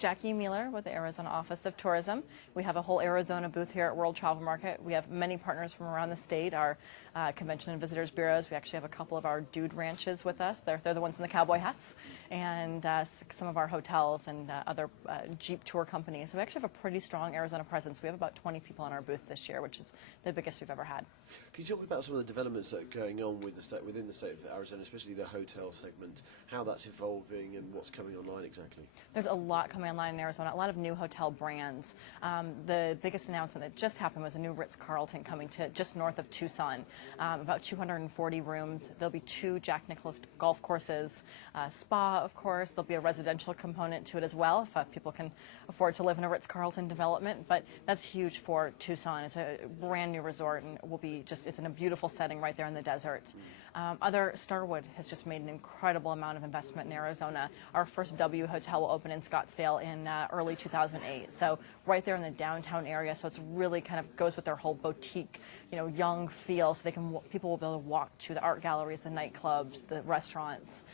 Jackie Meeler with the Arizona Office of Tourism. We have a whole Arizona booth here at World Travel Market. We have many partners from around the state, our convention and visitors bureaus. We actually have a couple of our dude ranches with us. They're the ones in the cowboy hats, and some of our hotels and other Jeep tour companies. So we actually have a pretty strong Arizona presence. We have about 20 people in our booth this year, which is the biggest we've ever had. Can you talk about some of the developments that are going on with within the state of Arizona, especially the hotel segment, how that's evolving and what's coming online exactly? There's a lot coming online in Arizona, a lot of new hotel brands. The biggest announcement that just happened was a new Ritz-Carlton coming to just north of Tucson, about 240 rooms. There'll be 2 Jack Nicklaus golf courses, spa, of course. There'll be a residential component to it as well, if people can afford to live in a Ritz-Carlton development. But that's huge for Tucson. It's a brand new resort, and it's in a beautiful setting right there in the desert. Starwood has just made an incredible amount of investment in Arizona. Our first W hotel will open in Scottsdale in early 2008. So right there in the downtown area. So it's really kind of goes with their whole boutique, young feel. So people will be able to walk to the art galleries, the nightclubs, the restaurants.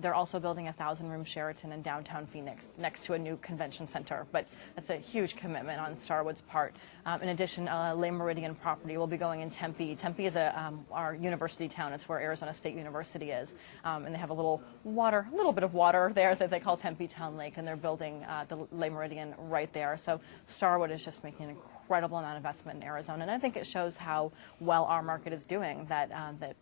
They're also building a 1,000-room Sheraton in downtown Phoenix next to a new convention center. But that's a huge commitment on Starwood's part. In addition, Le Meridian property will be going in Tempe. Tempe is our university town. It's where Arizona State University is. And they have a little bit of water there that they call Tempe Town Lake, and they're building the Le Meridian right there. So Starwood is just making an incredible amount of investment in Arizona, and I think it shows how well our market is doing, that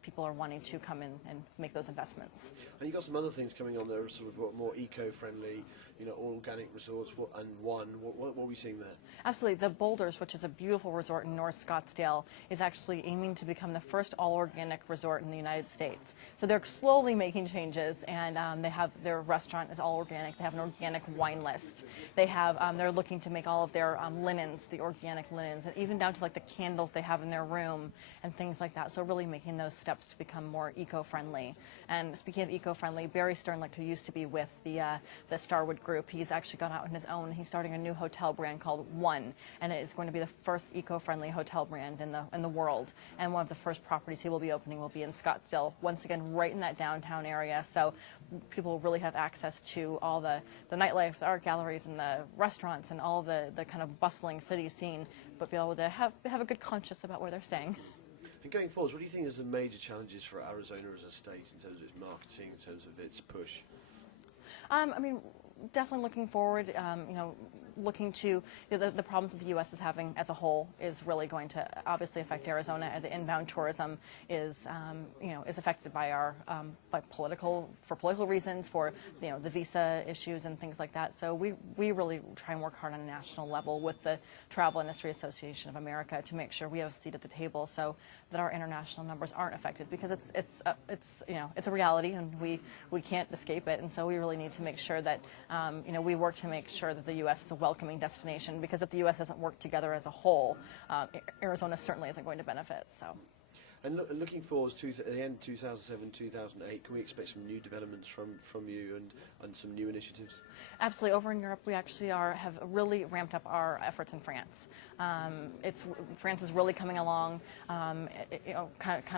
people are wanting to come in and make those investments. And you've got some other things coming on there, sort of more eco-friendly, all organic resorts, what are we seeing there? Absolutely. The Boulders, which is a beautiful resort in North Scottsdale, is actually aiming to become the first all-organic resort in the United States. So they're slowly making changes, and their restaurant is all organic. They have an organic wine list. They're looking to make all of their linens, the organic linens, and even down to like the candles they have in their room and things like that. So really making those steps to become more eco-friendly. And speaking of eco-friendly, Barry Sternlicht, who used to be with the Starwood Group, he's actually gone out on his own. He's starting a new hotel brand called One, and it is going to be the first eco-friendly hotel brand in the world. And one of the first properties he will be opening will be in Scottsdale, once again right in that downtown area. So people will really have access to all the nightlife, the art galleries, and the restaurants, and all the kind of bustling city scene, but be able to have a good conscience about where they're staying. And going forward, what do you think is the major challenges for Arizona as a state in terms of its marketing, in terms of its push? Definitely looking forward, looking to the problems that the U.S. is having as a whole is really going to obviously affect Arizona. And the inbound tourism is affected by political reasons, for the visa issues and things like that. So we really try and work hard on a national level with the Travel Industry Association of America to make sure we have a seat at the table, so that our international numbers aren't affected, because it's a reality and we can't escape it. And so we really need to make sure that we work to make sure that the U.S. is a welcoming destination, because if the U.S. doesn't work together as a whole, Arizona certainly isn't going to benefit. So. And looking forward to the end of 2007, 2008, can we expect some new developments from you and some new initiatives? Absolutely. Over in Europe, we actually have really ramped up our efforts in France. France is really coming along, kind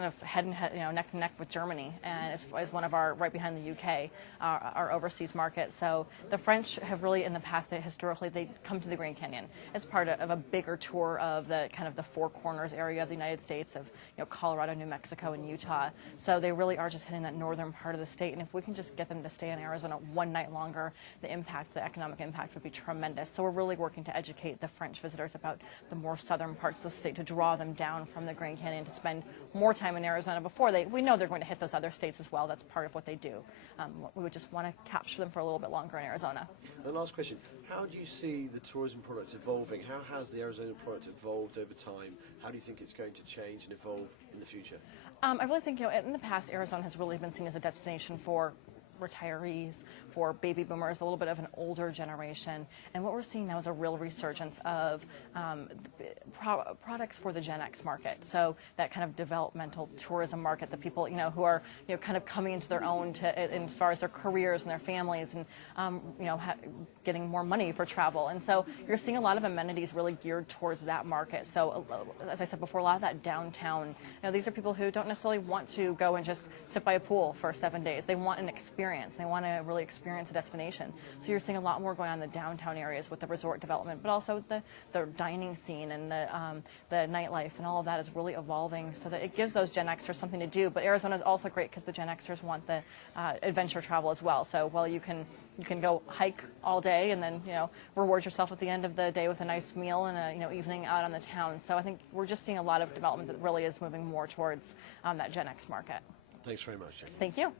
of head and head, neck to neck with Germany, and is one of our, right behind the UK, our overseas market. So the French have really, in the past, historically, they come to the Grand Canyon as part of a bigger tour of the kind of the Four Corners area of the United States, of Colorado, New Mexico, and Utah. So they really are just hitting that northern part of the state, and if we can just get them to stay in Arizona one night longer, the economic impact would be tremendous. So we're really working to educate the French visitors about the more southern parts of the state, to draw them down from the Grand Canyon to spend more time in Arizona before we know they're going to hit those other states as well. That's part of what they do. We would just want to capture them for a little bit longer in Arizona. The last question, how do you see the tourism product evolving? How has the Arizona product evolved over time? How do you think it's going to change and evolve in the future? I really think, in the past, Arizona has really been seen as a destination for retirees, for baby boomers, a little bit of an older generation. And what we're seeing now is a real resurgence of products for the Gen X market. So that kind of developmental tourism market, the people, who are, kind of coming into their own as far as their careers and their families, and, getting more money for travel. And so you're seeing a lot of amenities really geared towards that market. So as I said before, a lot of that downtown, these are people who don't necessarily want to go and just sit by a pool for 7 days. They want an experience. They want to really experience experience a destination. So you're seeing a lot more going on in the downtown areas with the resort development, but also the dining scene and the nightlife and all of that is really evolving so that it gives those Gen Xers something to do. But Arizona is also great because the Gen Xers want the adventure travel as well. So while you can go hike all day and then reward yourself at the end of the day with a nice meal and a evening out on the town. So I think we're just seeing a lot of development that really is moving more towards that Gen X market. Thanks very much, Jackie. Thank you.